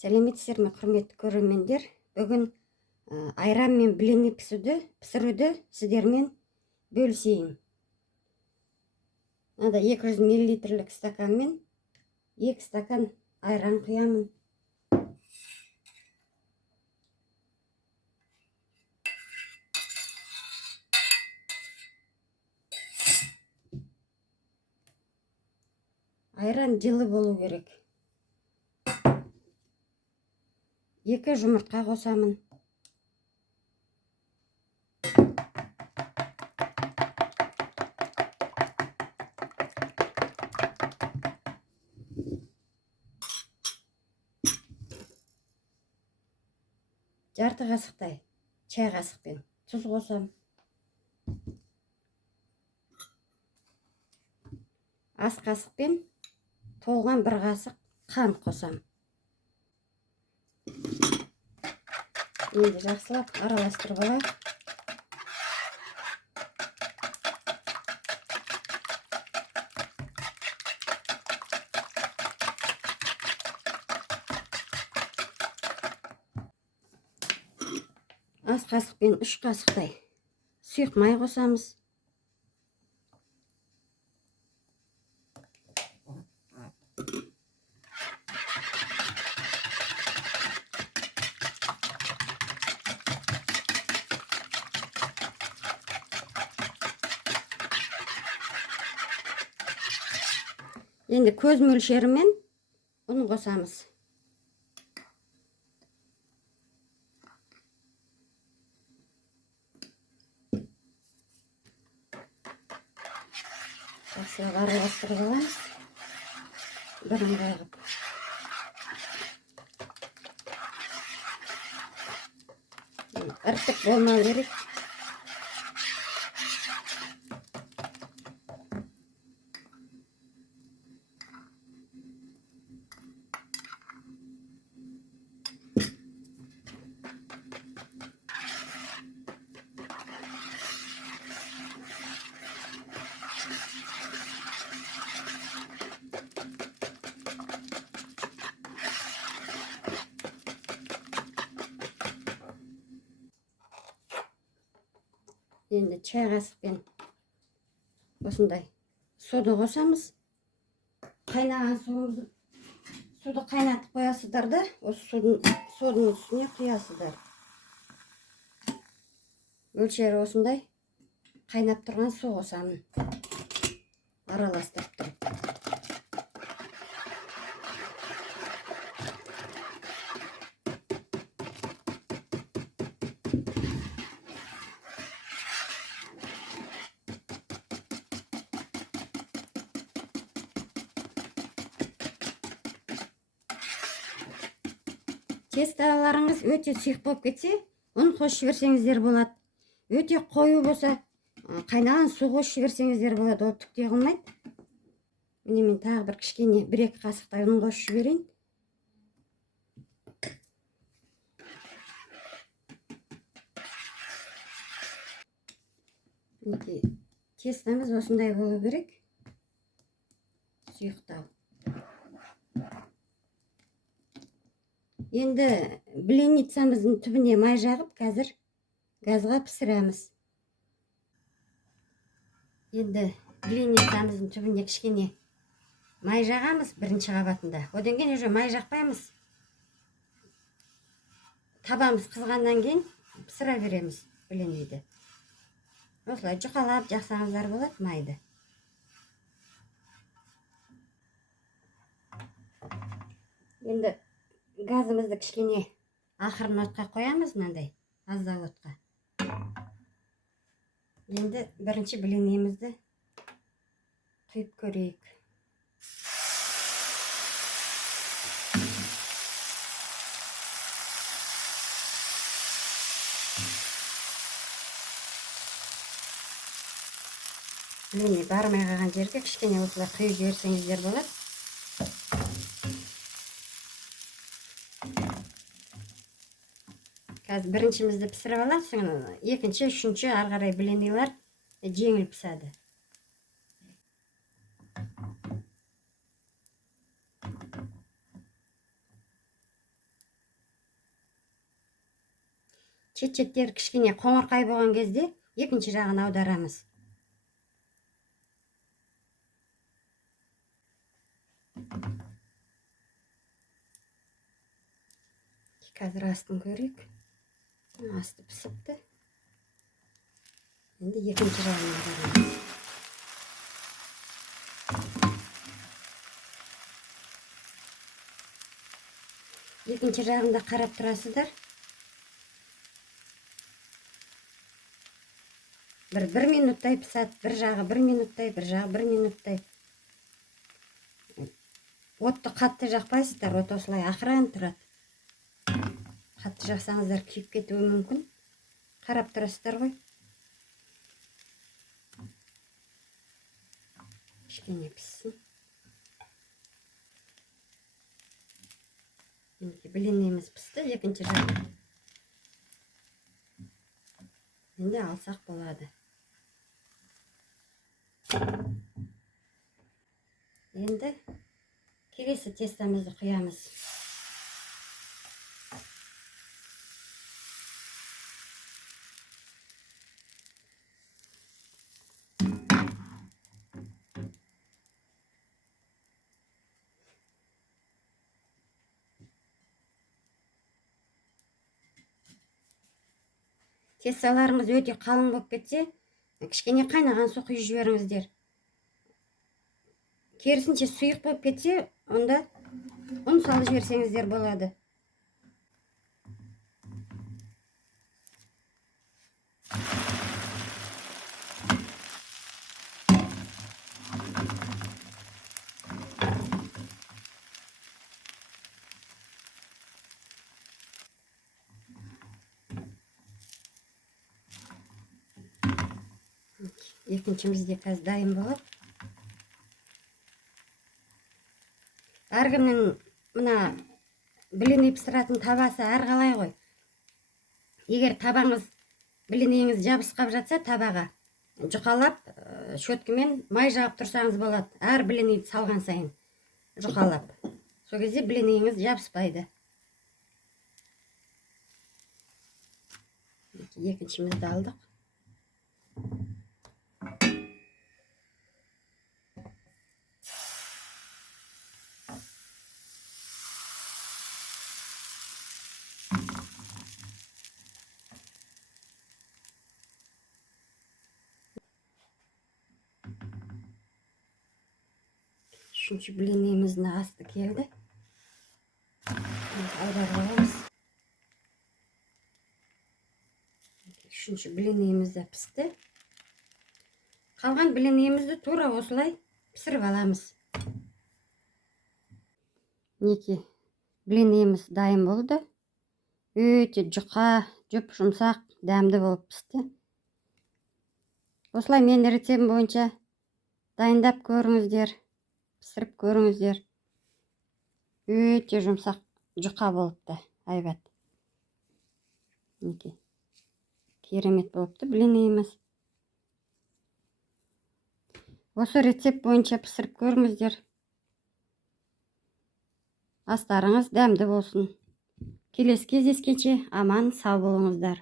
Сәлеметсіздер ме, құрметті көрермендер? Бүгін айран мен блинни пісіруді сіздермен бөлісейін. Мынада 200 мл стаканмен 2 стакан айран құямын. Айран жылы болу керек. 2 жұмыртқа қосамын. Жарты қасықтай чай қасықпен тұз қосам. Ас қасықпен толған 1 қасық қант қосам. Енді жақсылап араластырып алам. Ас қасықпен 3 қасықтай сұйық май қосамыз. Енді көз мөлшерімен ұн қосамыз. Жақсылап араластырып аламыз. Бірыңғай қылып. Іртік болмау керек. Енді чай қасықпен осындай суды қосамыз. Қайнаған суды қайнатып қоясыздар да, осы судың үстіне құясыздар. Мөлшері осындай қайнап тұрған су қосамын. Араластырып тұрып. Тесталарыңыз өте сұйық болып кетсе, ұн қосып жіберсеңіздер болады. Өте қою болса, қайнаған су қосып жіберсеңіздер болады. Ол түк те қылмайды. Міне мен тағы бір кішкене 1-2 қасықтай ұн қосып жіберейін. Тестамыз осындай болу керек. Сұйықтау. Енді блинницамыздың түбіне май жағып, қазір газға пісіреміз. Енді блинницамыздың түбіне кішкене май жағамыз бірінші қабатында. Одан кейін уже май жақпаймыз. Табамыз қызғаннан кейін пісіре береміз блинниді. Осылай жұқалап жақсаңыздар болады майды. Енді газымызды кішкене ақырын отқа қоямыз, мынандай аздау отқа. Енді бірінші блиннимізді құйып көрейік. Блинни бармай қалған жерге кішкене осылай құйып жіберсеңіздер болады. Қазір біріншімізді пісіріп алады, соң екінші, үшінші ары қарай блиннилар жеңіл піседі. чет-четтері кішкене қоңырқай болған кезде екінші жағын аударамыз. Қазір астын көрейік. Асты пісіпті. Енді екінші жағын аударамыз. Екінші жағында қарап тұрасыздар. бір минуттай пісады. Бір жағы 1 минуттай, бір жағы 1 минуттай. Отты қатты жақпайсыздар, от осылай ақырын тұрады. Қатты жақсаңыздар күйіп кетуі мүмкін. Қарап тұрасыздар ғой. Кішкене піссін. Блиніміз пісті, екінші жағы. Енді алсақ болады. Енді келесі тестамызды құямыз. Тесталарыңыз өте қалың болып кетсе, кішкене қайнаған су құйып жіберіңіздер. Керісінше сұйық болып кетсе, онда ұн салып жіберсеңіздер болады. Екіншіміз де қазір дайын болады. Әркімнің мына блини пісіретін табасы әрқалай ғой. Егер табаңыз блиніңіз жабысқап жатса табаға, жұқалап, щеткамен май жағып тұрсаңыз болады. Әр блини салған сайын жұқалап. Сол кезде блиніңіз жабыспайды. Екіншімізді алдық. Үшінші блиніміздің асты келді. Аударып аламыз. Үшінші блинімізді пісті. Қалған блинімізді тура осылай пісіріп аламыз. Неке блиніміз дайын болды. Өте жұқа, жұп жұмсақ, дәмді болып пісті. Осылай мен рецептім бойынша дайындап көріңіздер. Пісіріп көріңіздер. Өте жұмсақ, жұқа болыпты. Айбат. Неке. Керемет болыпты блиніміз. Осы рецепт бойынша пісіріп көріңіздер. Астарыңыз дәмді болсын. Келесі кездескенше аман сау болыңыздар.